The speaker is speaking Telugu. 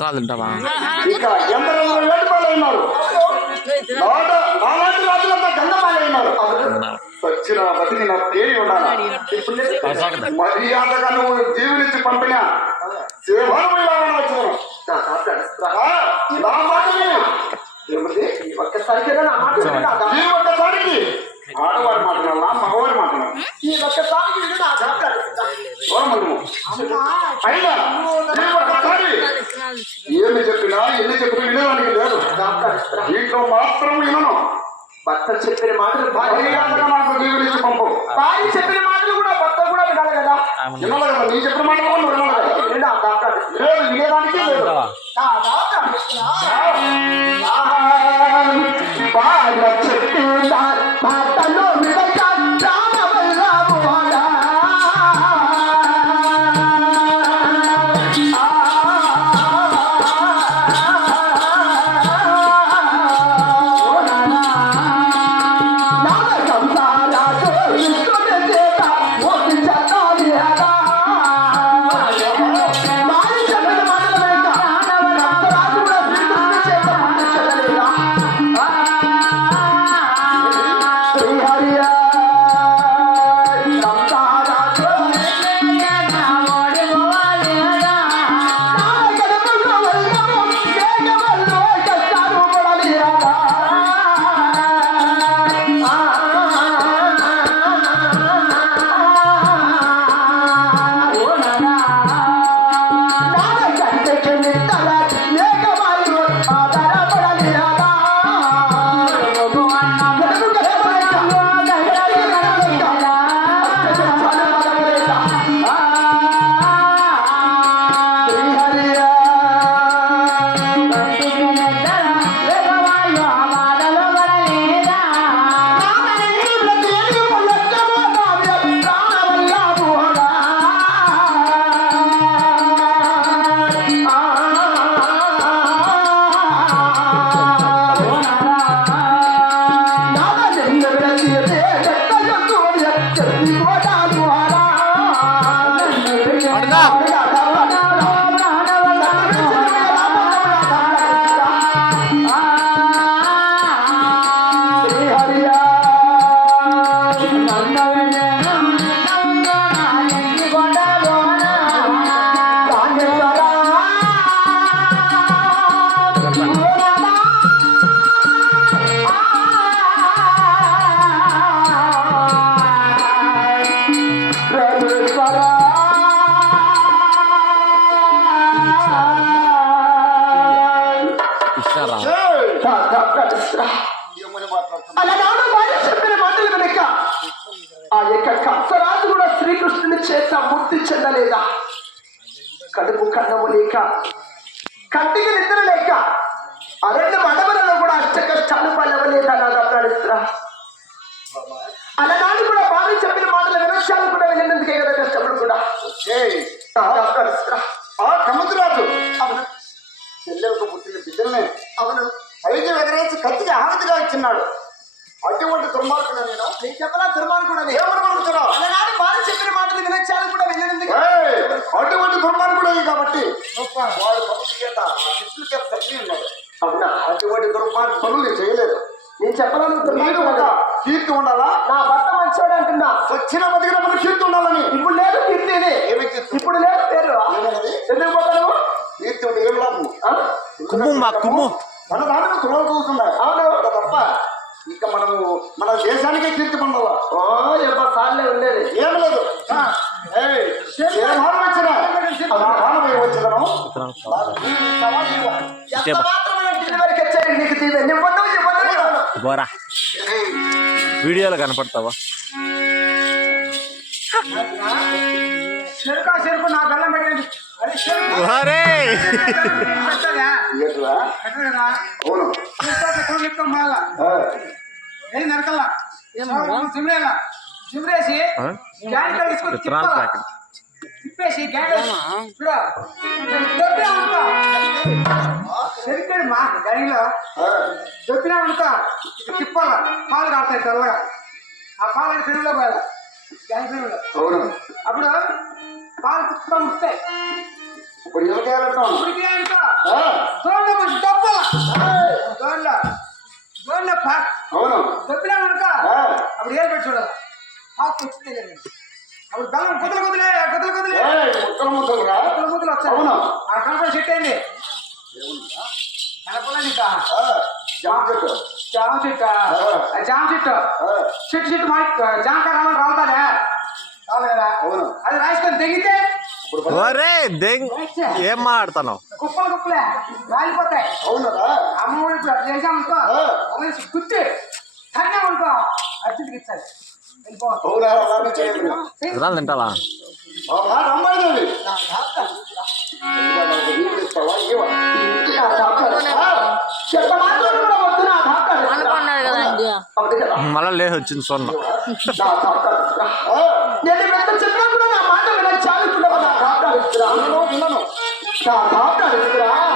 నా ఉండాలి? మర్యాదగా నువ్వు జీవునిచ్చి పంపిన. సేవాలమైన వచ్చాను నా మాట విను. ఏమిటి? ఒక్కసారికి నా మాట విను. నాదా. ఈ ఒక్కసారికి. ఆడవారి మాట్లాడాలా మగవారి మాట్లాడాలా ఈ ఒక్కసారికి విను నాదా. ఓరమను. అమ్మా, అయినా ఈ ఒక్కసారి ఏమి చెప్పినా ఎన్ని చెప్పినా వినేదానికి లేదు. దీంట్లో మాత్రం వినను. భర్త చెప్పిన మాటలు నాకు జీవునిచ్చి పంపు. భార్య చెప్పిన మాటలు కూడా భర్త కూడా వినాలి కదా. వినాలి కదా. నీ చెప్పిన మాట కూడా వినాలి కదా. లేదు వినేదానికే లేదు. Thank you. చేత ముక్తి చెందలేదా? కడుపు కన్నము లేక కంటికి నిద్ర లేక ఆ రెండు మండపంలో కూడా అష్ట కష్టాలు పలవలేదా నా ప్రాణిస్త్ర అలనాడు కూడా భార్య చెప్పిన మాటల వినశాలు కూడా వెళ్ళినందుకే కదా కష్టపడు కూడా. కముద్రాజు అవును. చెల్లెలకు పుట్టిన బిడ్డలనే అవును. పైకి ఎగరేసి కత్తికి ఆహతిగా ఇచ్చినాడు అటువంటి దుర్మార్గుడు నేను? నేను చెప్పలా దుర్మార్గుడు అని ఏమని అనుకున్నావు అలనాడు భార్య చెప్పిన మాటలు వినశాలు కూడా వెళ్ళినందుకే ఏయ్, అటువంటి దుర్మార్గుడే కాబట్టి. వాడు కబుర్ల చేత శిష్యుల చేత తగ్గి ఉన్నాడు అవునా? అటువంటి దుర్మార్గ పనులు చేయలేదు. నేను చెప్పలేదు నీకు దుర్మార్గుడు ఒక కీర్తి ఉండాలా? నా భర్త మంచోడు అంటున్నా. వచ్చిన బతికిన మన కీర్తి ఉండాలని. ఇప్పుడు లేదు కీర్తి ఇప్పుడు లేదు పేరు ఎందుకు పోతాను కీర్తి ఉండి ఏం లాభం? కుమ్ము మా కుమ్ము. మన దాంట్లో చూస్తున్నాయి అవును. ఇక మనము మన దేశానికే కీర్తి పొందాలా ఓ ఎవ్వ సార్లే ఉండేది ఏం లేదు ఎంత బోరా వీడియోలో కనపడతావా చెరుకా చెరుకు నా బెల్లం పెట్టండి? అవును చూడలేక మళ్ళా. ఏం నరకల్లా? చిమ్రేలా? చిమ్రేసి ఆ? గ్యాంగ్ తీసుకొని తిప్పేసి గ్యాంగ్ చూడ. సరిగ్గా మా గడిలో దొబ్బినా ఉంటా ఇక తిప్పాల? పాలు కాస్తాయి తెల్లగా. ఆ పాలు పెరుగులో పోయాలి? గ్యాంగ్ పెరుగులో. అవును. అప్పుడు పాలు కుక్క ఉంటాయి ఇప్పుడు ఉడికి అనుకో కొంచెం దొప్పల పెట్టి చూడాలి? పాకు వచ్చింది కదా. అప్పుడు బెల్లం కుదలు కుదిలే కుదలు కుదిలే కుదలు వచ్చాయి. అవును. ఆ కనపడ సెట్ అయింది. ఆ, జామ చెట్టు. జామ చెట్టు? ఆ. జామ చెట్టు. ఆ, చెట్టు చెట్టు మా జామకాయ రావాలి రావుతానే రాలేదా అవును. అది రాసుకొని తెగితే. ఒరే దెంగ్ ఏం మాట్లాడుతున్నావు? కుప్పలు కుప్పలే. రాలిపోతాయి. అవునరా అమ్మఒడి ఇప్పుడు అట్లా చేసామనుకో ఆ. అమ్మ గుర్తి కన్నామనుకో అర్జెంట్కి ఇచ్చారు వెళ్ళిపోవాలి అవునా అలానే చేయాలి విత్తనాలు తింటావా బాబా రమ్మాయి నా డాక్టర్ ఇస్తావా ఇవ్వ నా డాక్టర్ ఆ, చెత్త మాత్రం కూడా వద్దు నా డాక్టర్ అనుకున్నారు కదండి అవును కదా మళ్ళా లేచి వచ్చింది సొన్న చెప్పినా కూడా నా మాట నా డాక్టర్ డాక్టర్